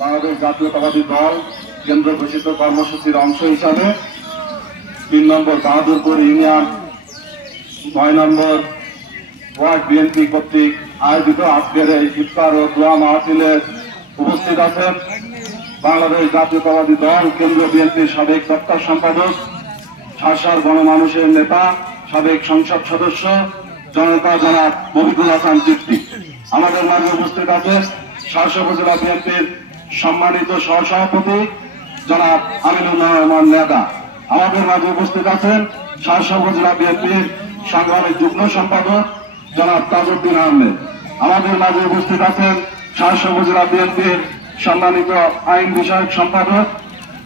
বাংলাদেশ জাতীয়তাবাদী দল কেন্দ্র ঘোষিত কর্মসূচির অংশ হিসাবে 3 নম্বর বাহাদুরপুর ইউনিয়ন 9 নম্বর ওয়ার্ড বিএনপি কর্তৃক আয়োজিত আজকের এই ইফতার ও দোয়া মাহফিলে উপস্থিত আছেন বাংলাদেশ জাতীয়তাবাদী দল কেন্দ্র বিএনপির সাবেক দপ্তর সম্পাদক, শাসার গণমানুষের নেতা, সাবেক সংসদ সদস্য জনতা জনাব মফিকুল হাসান চিফতি। আমাদের মাঝে উপস্থিত আছেন শাসক উপজেলা বিএনপির সম্মানিত সহসভাপতি জনাব আমিনুর রহমান নেতা। আমাদের মাঝে উপস্থিত আছেন শাসক উপজেলা বিএনপির সংগ্রামী যুগ্ম সম্পাদক জনাব তাজউদ্দিন আহমেদ। আমাদের মাঝে উপস্থিত আছেন শাসক উপজেলা বিএনপির সম্মানিত আইন বিষয়ক সম্পাদক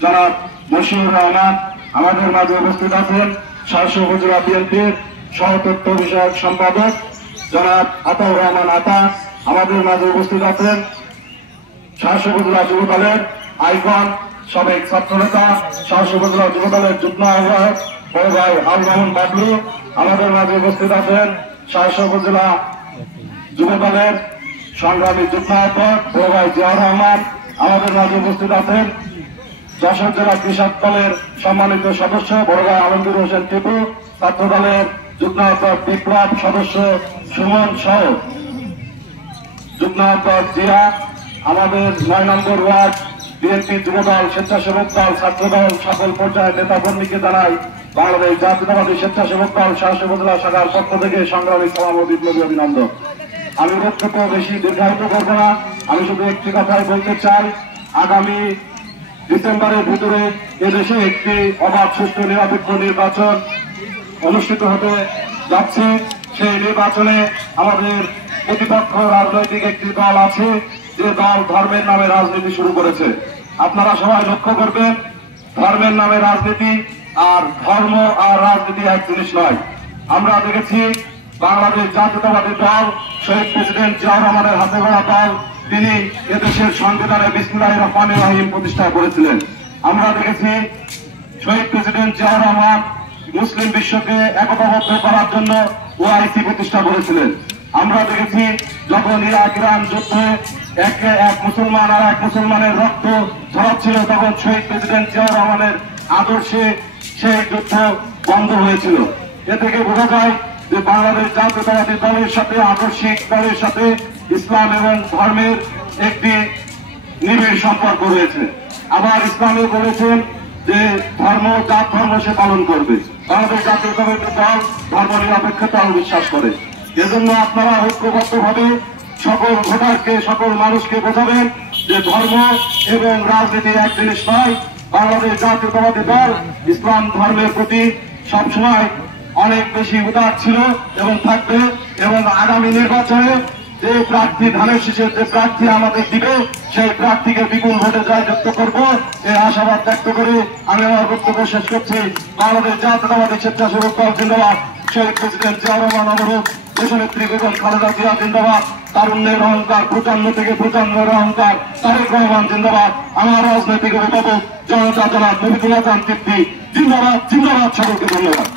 জনাব মশিউর রহমান। আমাদের মাঝে উপস্থিত আছেন শাসক উপজেলা বিএনপির সহতত্ত্ব বিষয়ক সম্পাদক জনাব আতাউর রহমান আতা। আমাদের মাঝে উপস্থিত আছেন শাসক উপজেলা যুব দলের আইকন, সাবেক ছাত্রনেতা, শাসক উপজেলা যুব দলের যুগ্ম আহ্বায়ক বড় ভাই আল মামুন বাবলু। আমাদের মাঝে উপস্থিত আছেন শাসক উপজেলা যুব দলের সংগ্রামী যুগ্ম আহ্বায়ক বড় ভাই জিয়াউর রহমান। আমাদের মাঝে উপস্থিত আছেন যশোর জেলা কৃষক দলের সম্মানিত সদস্য বড় ভাই আলমগীর হোসেন টিপু, ছাত্র দলের যুগ্ম আহ্বায়ক বিপ্লব সদস্য সুমন সহ যুগ্ম আহ্বায়ক জিয়া। আমাদের 9 নম্বর ওয়ার্ড বিএনপি যুব দল, স্বেচ্ছাসেবক দল, ছাত্র দল সকল পর্যায়ের নেতা কর্মীকে জানাই বাংলাদেশ জাতীয়তাবাদী স্বেচ্ছাসেবক দল শাসক উপজেলা শাখার পক্ষ থেকে সংগ্রামী সালাম ও বিপ্লবী অভিনন্দন। আমি বক্তব্য বেশি দীর্ঘায়িত করব না, আমি শুধু একটি কথাই বলতে চাই, আগামী ডিসেম্বরের ভিতরে এদেশে একটি অবাধ সুষ্ঠু নিরপেক্ষ নির্বাচন অনুষ্ঠিত হতে যাচ্ছে। সেই নির্বাচনে আমাদের প্রতিপক্ষ রাজনৈতিক একটি দল আছে, যে দল ধর্মের নামে রাজনীতি শুরু করেছে। আপনারা সবাই লক্ষ্য করবেন, ধর্মের নামে রাজনীতি আর ধর্ম আর রাজনীতি এক জিনিস নয়। আমরা দেখেছি বাংলাদেশ জাতীয়তাবাদী দল শহীদ প্রেসিডেন্ট জিয়াউর রহমানের হাতে গড়া দল, তিনি এদেশের সংবিধানে বিসমিল্লাহির রহমানির রহিম প্রতিষ্ঠা করেছিলেন। আমরা দেখেছি শহীদ প্রেসিডেন্ট জিয়াউর রহমান মুসলিম বিশ্বকে একতাবদ্ধ করার জন্য ওআইসি প্রতিষ্ঠা করেছিলেন। আমরা দেখেছি যখন ইরাক ইরান যুদ্ধে এক মুসলমান আর এক মুসলমানের রক্ত ঝরাচ্ছিল, তখন শহীদ প্রেসিডেন্ট জিয়াউর রহমানের আদর্শে সেই যুদ্ধ বন্ধ হয়েছিল। এ থেকে বোঝা যায় যে বাংলাদেশ জাতীয়তাবাদী দলের সাথে, আদর্শিক দলের সাথে ইসলাম এবং ধর্মের একটি নিবিড় সম্পর্ক রয়েছে। আবার ইসলামে বলেছেন যে ধর্ম যার ধর্ম সে পালন করবে। বাংলাদেশ জাতীয়তাবাদী দল ধর্ম নিরপেক্ষতাও বিশ্বাস করে। এজন্য আপনারা ঐক্যবদ্ধভাবে সকল ভোটারকে, সকল মানুষকে বোঝাবেন যে ধর্ম এবং রাজনীতি এক জিনিস নয়। বাংলাদেশ জাতীয়তাবাদী দল ইসলাম ধর্মের প্রতি সবসময় অনেক বেশি উদার ছিল এবং থাকবে, এবং আগামী নির্বাচনে যে প্রার্থী, ধানের শীষের যে প্রার্থী আমাদের দিবে, সেই প্রার্থীকে বিপুল ভোটে জয়যুক্ত করব, এই আশাবাদ ব্যক্ত করে আমি আমার বক্তব্য শেষ করছি। বাংলাদেশ জাতীয়তাবাদী স্বেচ্ছাসেবক দল জিন্দাবাদ। শহীদ প্রেসিডেন্ট জিয়াউর রহমান অবরোধ, দেশনেত্রী বেগম খালেদা জিয়া জিন্দাবাদ। তারুণ্যের অহংকার, প্রচন্ড থেকে প্রচন্ডের অহংকার তারেক রহমান জিন্দাবাদ। আমার রাজনৈতিক অভিভাবক জনতা জনাব মফিকুল হাসান চিফতি জিন্দাবাদ, জিন্দাবাদ। সকলকে ধন্যবাদ।